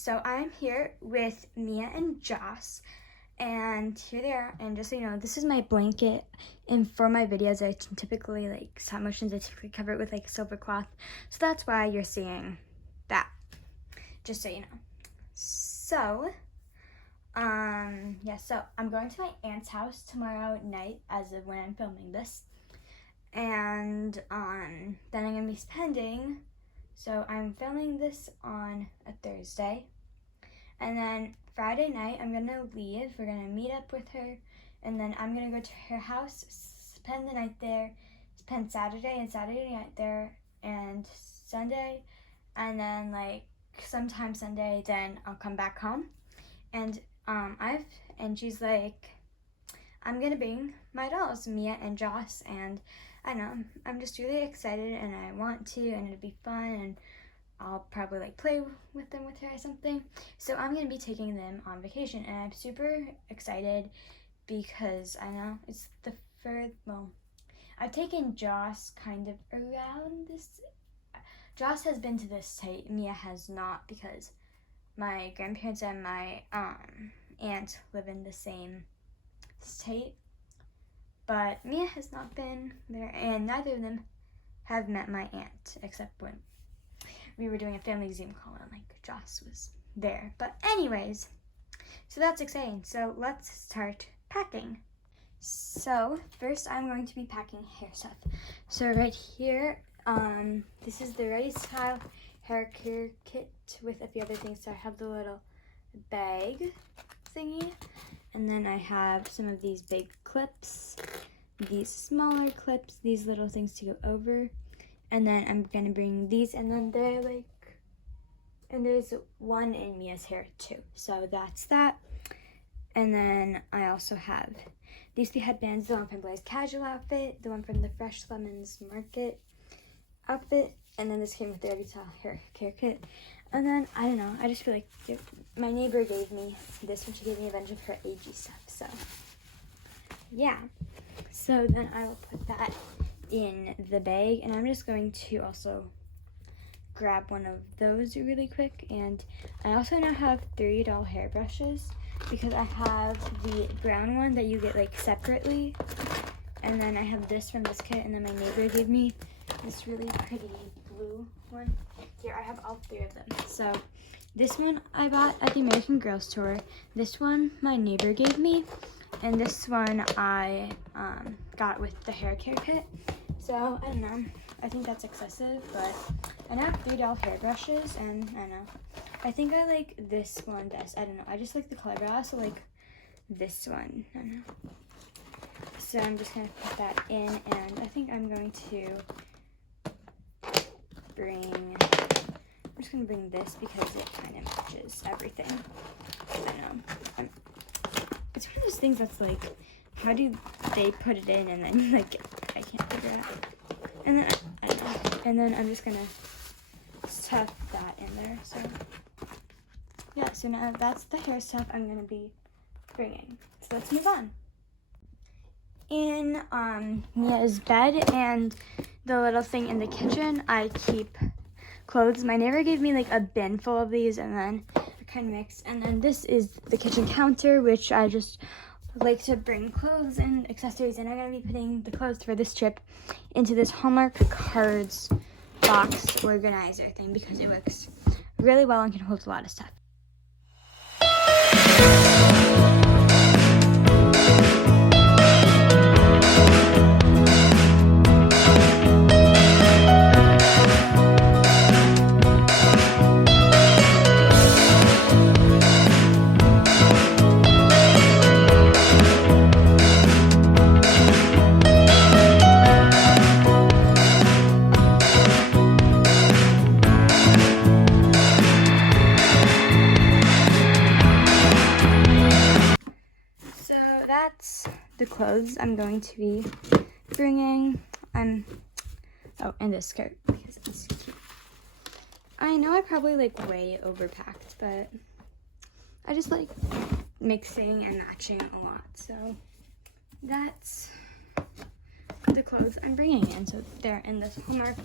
So I'm here with Mia and Joss, and here they are. And just so you know, this is my blanket, and for my videos I typically, like stop motions, I typically cover it with like silver cloth, so that's why you're seeing that, just so you know. So yeah, so I'm going to my aunt's house tomorrow night as of when I'm filming this, and then I'm gonna be spending, so I'm filming this on a Thursday, and then Friday night I'm gonna leave. We're gonna meet up with her, and then I'm gonna go to her house, spend the night there, spend Saturday and Saturday night there, and Sunday, and then like sometime Sunday, then I'll come back home. And and she's like, I'm gonna bring my dolls, Mia and Joss, and I know, I'm just really excited, and I want to, and it'll be fun, and I'll probably like play with them with her or something. So I'm gonna be taking them on vacation, and I'm super excited because I know it's the first, well, I've taken Joss kind of around this. Joss has been to this state, Mia has not, because my grandparents and my aunt live in the same state, but Mia has not been there, and neither of them have met my aunt, except when we were doing a family Zoom call and like Joss was there. But anyways, so that's exciting. So let's start packing. So first I'm going to be packing hair stuff. So right here, this is the Ready Style hair care kit with a few other things. So I have the little bag thingy, and then I have some of these big clips, these smaller clips, these little things to go over, and then I'm gonna bring these, and then they're like, and there's one in Mia's hair too, so that's that. And then I also have these 3 headbands, the one from Blair's casual outfit, the one from the Fresh Lemons Market outfit, and then this came with the Ready Style hair care kit. And then, I don't know, I just feel like my neighbor gave me this when she gave me a bunch of her AG stuff, so yeah. So then I will put that in the bag, and I'm just going to also grab one of those really quick. And I also now have 3 doll hairbrushes, because I have the brown one that you get like separately, and then I have this from this kit, and then my neighbor gave me this really pretty blue one. Here, I have all 3 of them. So this one I bought at the American Girl store. This one my neighbor gave me, and this one I got with the hair care kit. So I don't know, I think that's excessive, but I now have 3 doll hairbrushes, and I don't know, I think I like this one best. I don't know, I just like the color, but I also like this one. I don't know. So I'm just gonna put that in, and I think I'm going to I'm just gonna bring this because it kind of matches everything. I know. It's one of those things that's like, how do they put it in, and then like I can't figure out. And then I don't know. And then I'm just gonna stuff that in there. So yeah. So now that's the hair stuff I'm gonna be bringing. So let's move on. In Mia's bed and the little thing in the kitchen, I keep clothes. My neighbor gave me like a bin full of these, and then I kind of mixed. And then this is the kitchen counter, which I just like to bring clothes and accessories, and I'm gonna be putting the clothes for this trip into this Hallmark cards box organizer thing, because it works really well and can hold a lot of stuff. That's the clothes I'm going to be bringing. Oh, and this skirt, because it's cute. I know I probably like way overpacked, but I just like mixing and matching a lot. So that's the clothes I'm bringing in. So they're in this Hallmark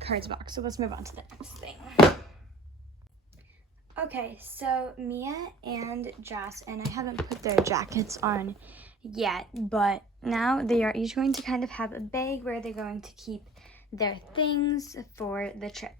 cards box. So let's move on to the next thing. Okay, so Mia and Joss, and I haven't put their jackets on yet, but now they are each going to kind of have a bag where they're going to keep their things for the trip.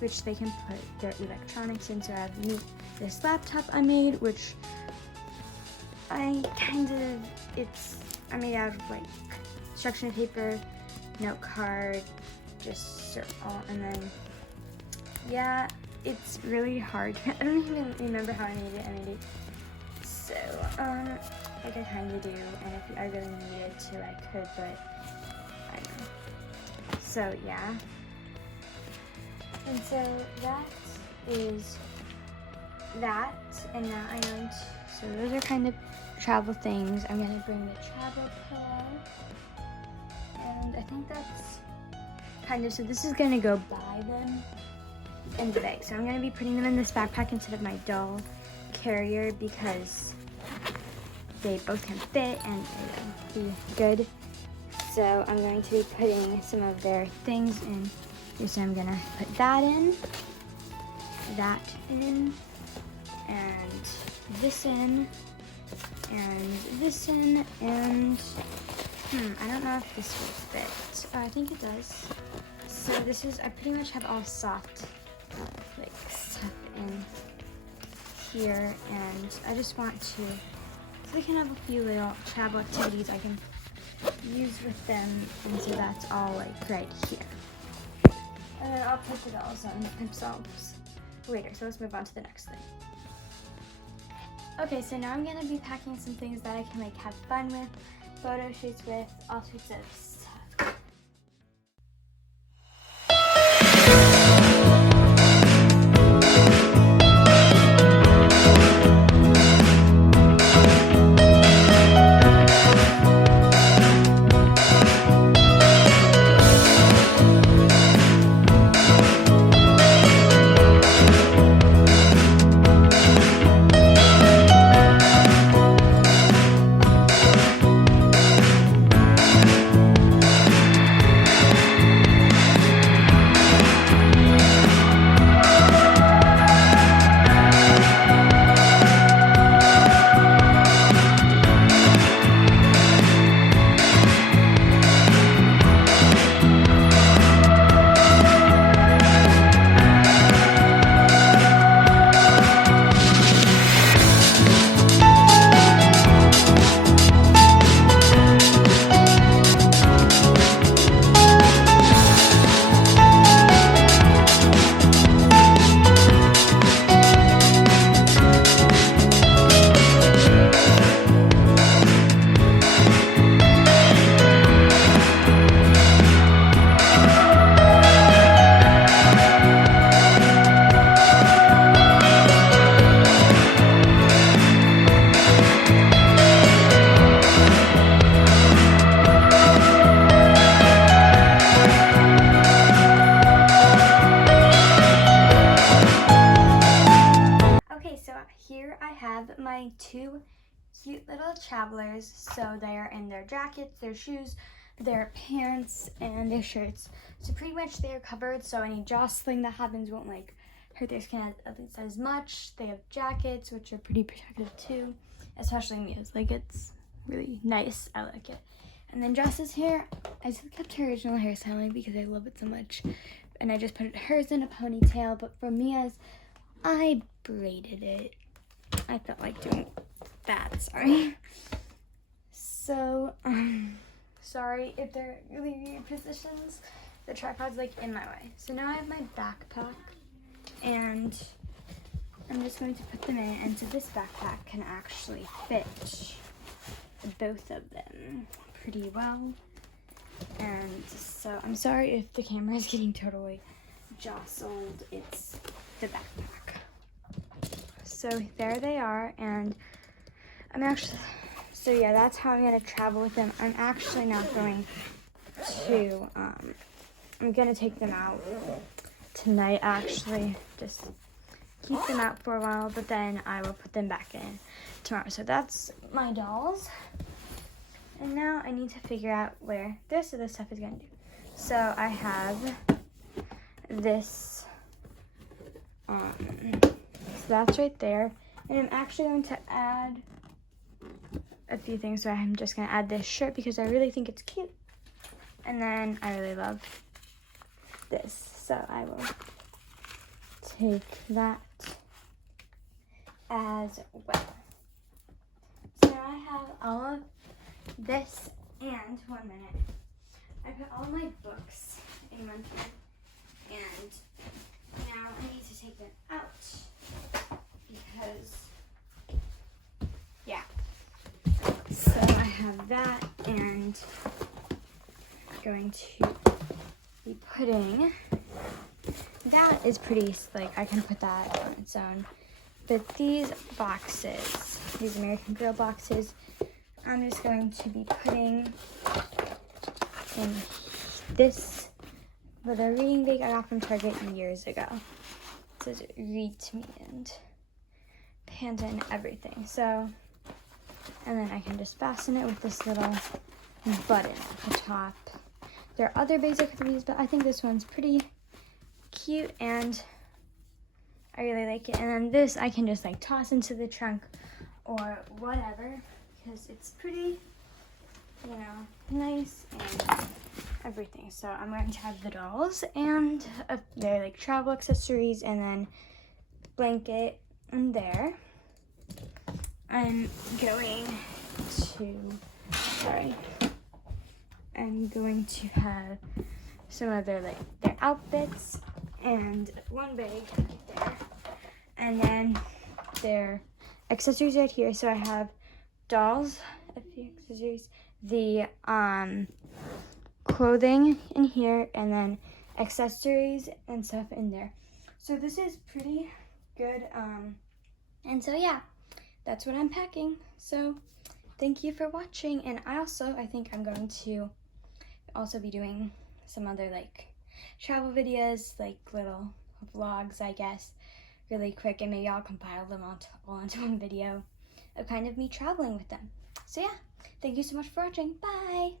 Which they can put their electronics in. So I have this laptop I made, which I made out of like construction paper, note card, just circle, and then yeah, it's really hard. I don't even remember how I made it. So like I kind of do, and if I really needed to, I could, but I don't know. So yeah. And so that is that, and now I'm going to, so those are kind of travel things. I'm going to bring the travel pillow, and I think that's kind of, so this is going to go by them in the bag. So I'm going to be putting them in this backpack instead of my doll carrier because they both can fit and it'll be good. So I'm going to be putting some of their things in. So I'm gonna put that in, and this in, and this in, and I don't know if this will fit. I think it does. So this is, I pretty much have all soft like stuff in here, and I just want to, so we can have a few little travel activities I can use with them, and so that's all like right here. And then I'll put the dolls on themselves later. So let's move on to the next thing. Okay, so now I'm gonna be packing some things that I can like have fun with, photo shoots with, all sorts of stuff. my two cute little travelers. So they're in their jackets, their shoes, their pants, and their shirts. So pretty much they're covered, so any jostling that happens won't like hurt their skin at least as much. They have jackets, which are pretty protective too, especially Mia's. Like, it's really nice. I like it. And then Joss's hair, I just kept her original hairstyle because I love it so much. And I just put hers in a ponytail, but for Mia's, I braided it. I felt like doing that, sorry. So, sorry if they're really weird positions. The tripod's like in my way. So now I have my backpack, and I'm just going to put them in, and so this backpack can actually fit both of them pretty well. And so I'm sorry if the camera is getting totally jostled. It's the backpack. So there they are, and so yeah, that's how I'm gonna travel with them. I'm actually not going to, I'm gonna take them out tonight, actually, just keep them out for a while, but then I will put them back in tomorrow. So that's my dolls. And now I need to figure out where this other stuff is going to do. So I have this, so that's right there. And I'm actually going to add a few things. So I'm just going to add this shirt because I really think it's cute. And then I really love this. So I will take that as well. So now I have all of this, and 1 minute, I put all my books in one here, and now I need to take them out because, yeah. So I have that, and I'm going to be putting, that is pretty, like, I can put that on its own, but these boxes, these American Girl boxes, I'm just going to be putting in this little reading bag I got from Target years ago. It says read to me and panda and everything. So, and then I can just fasten it with this little button at the top. There are other bags I could use, but I think this one's pretty cute and I really like it. And then this I can just like toss into the trunk or whatever, because it's pretty, you know, nice and everything. So I'm going to have the dolls and they're like travel accessories, and then blanket in there. I'm going to have some of their outfits and one bag right there, and then their accessories right here. So I have dolls, a few accessories, the clothing in here, and then accessories and stuff in there. So this is pretty good, and so yeah, that's what I'm packing. So thank you for watching, and I think I'm going to also be doing some other like travel videos, like little vlogs, I guess, really quick, and maybe I'll compile them all into one video of kind of me traveling with them. So yeah, thank you so much for watching. Bye!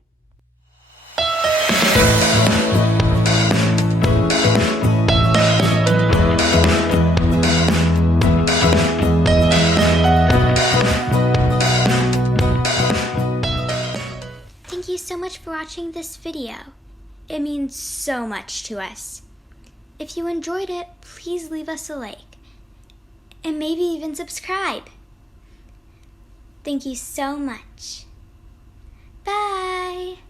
Thank you so much for watching this video. It means so much to us. If you enjoyed it, please leave us a like and maybe even subscribe. Thank you so much. Bye!